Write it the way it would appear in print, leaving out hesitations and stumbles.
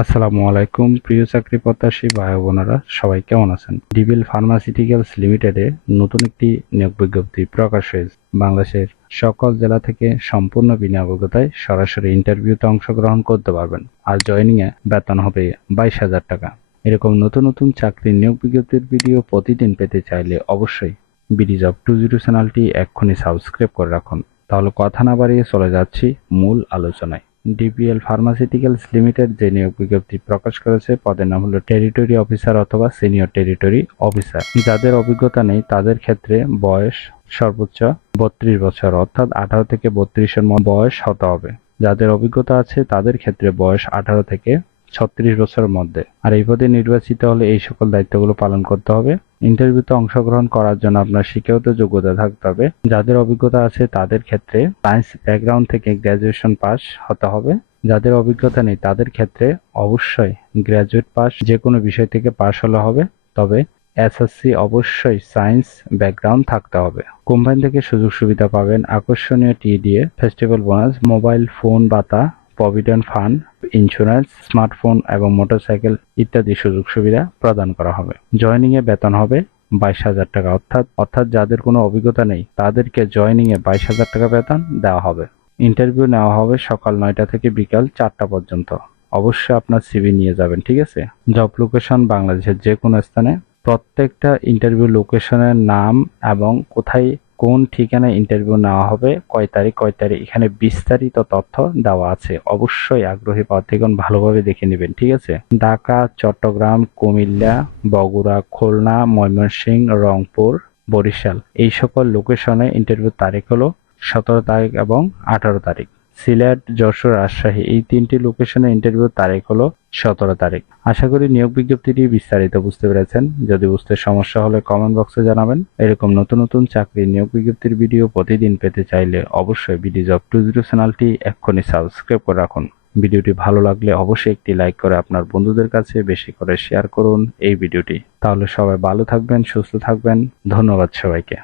আসসালামু আলাইকুম প্রিয় চাকরি প্রত্যাশী ভাই বোনেরা, সবাই কেমন আছেন? ডিবিএল ফার্মাসিউটিক্যালস লিমিটেডে নতুন একটি নিয়োগ বিজ্ঞপ্তি প্রকাশ হয়েছে। বাংলাদেশের সকল জেলা থেকে সম্পূর্ণ বিনামূল্যে সরাসরি ইন্টারভিউতে অংশগ্রহণ করতে পারবেন। আর জয়েনিংয়ে বেতন হবে 22,000 টাকা। এরকম নতুন নতুন চাকরির নিয়োগ বিজ্ঞপ্তির ভিডিও প্রতিদিন পেতে চাইলে অবশ্যই বিডি জব 20 চ্যানেলটি এক্ষুনি সাবস্ক্রাইব করে রাখুন। তাহলে কথা না বাড়িয়ে চলে যাচ্ছি মূল আলোচনায়। ডিবিএল ফার্মাসিউটিক্যালস লিমিটেড যে নিয়োগ বিজ্ঞপ্তি প্রকাশ করেছে পদের নাম হলো টেরিটরি অফিসার অথবা সিনিয়র টেরিটরি অফিসার। যাদের অভিজ্ঞতা নেই তাদের ক্ষেত্রে বয়স সর্বোচ্চ 32 বছর, অর্থাৎ 18 থেকে 32-এর মধ্যে বয়স হতে হবে। যাদের অভিজ্ঞতা আছে তাদের ক্ষেত্রে বয়স 18 থেকে 36 বছরের মধ্যে। আর এই পদে নির্বাচিত হলে এই সকল দায়িত্বগুলো পালন করতে হবে। ইন্টারভিউতে অংশগ্রহণ করার জন্য আপনার শিক্ষাগত যোগ্যতা থাকতে হবে। যাদের অভিজ্ঞতা আছে তাদের ক্ষেত্রে সায়েন্স ব্যাকগ্রাউন্ড থেকে গ্র্যাজুয়েশন পাস হতে হবে। যাদের অভিজ্ঞতা নেই তাদের ক্ষেত্রে অবশ্যই গ্র্যাজুয়েট পাস যে কোনো বিষয় থেকে পাস হলে হবে, তবে এসএসসি অবশ্যই সায়েন্স ব্যাকগ্রাউন্ড থাকতে হবে। কোম্পানি থেকে সুযোগ সুবিধা পাবেন আকর্ষণীয় TDA, festival bonus, mobile phone ভাতা, প্রভিডেন্ট ফান্ড, ইন্স্যুরেন্স, স্মার্টফোন এবং মোটরসাইকেল ইত্যাদি সুযোগ সুবিধা প্রদান করা হবে। জয়েনিং এ বেতন হবে 22,000 টাকা, অর্থাৎ যাদের কোনো অভিজ্ঞতা নেই তাদেরকে জয়েনিং এ 22,000 টাকা বেতন দেওয়া হবে। ইন্টারভিউ নেওয়া হবে সকাল 9টা থেকে বিকাল 4টা পর্যন্ত। অবশ্যই আপনার সিভি নিয়ে যাবেন, ঠিক আছে? জব লোকেশন বাংলাদেশের যে কোনো স্থানে। প্রত্যেকটা ইন্টারভিউ লোকেশনের নাম এবং কোথায় কোন ঠিকানায় ইন্টারভিউ নেওয়া হবে, কয় তারিখ এখানে বিস্তারিত তথ্য দেওয়া আছে। অবশ্যই আগ্রহী প্রার্থীগণ ভালোভাবে দেখে নেবেন, ঠিক আছে? ঢাকা, চট্টগ্রাম, কুমিল্লা, বগুড়া, খুলনা, ময়মনসিংহ, রংপুর, বরিশাল এই সকল লোকেশনে ইন্টারভিউ তারিখ হলো 17 তারিখ এবং 18 তারিখ। সিলেট, যশোর, রাজশাহী এই 3টি লোকেশনে ইন্টারভিউ তারিখ হলো 17 তারিখ। আশা করি নিয়োগ বিজ্ঞপ্তিটি বিস্তারিত বুঝতে পেরেছেন। যদি বুঝতে সমস্যা হলে কমেন্ট বক্সে জানাবেন। এরকম নতুন নতুন চাকরি নিয়োগ বিজ্ঞপ্তির ভিডিও প্রতিদিন পেতে চাইলে অবশ্যই বিডি জব 20 চ্যানেলটি এক্ষুনি সাবস্ক্রাইব করে রাখুন। ভিডিওটি ভালো লাগলে অবশ্যই একটি লাইক করে আপনার বন্ধুদের কাছে বেশি করে শেয়ার করুন এই ভিডিওটি। তাহলে সবাই ভালো থাকবেন, সুস্থ থাকবেন। ধন্যবাদ সবাইকে।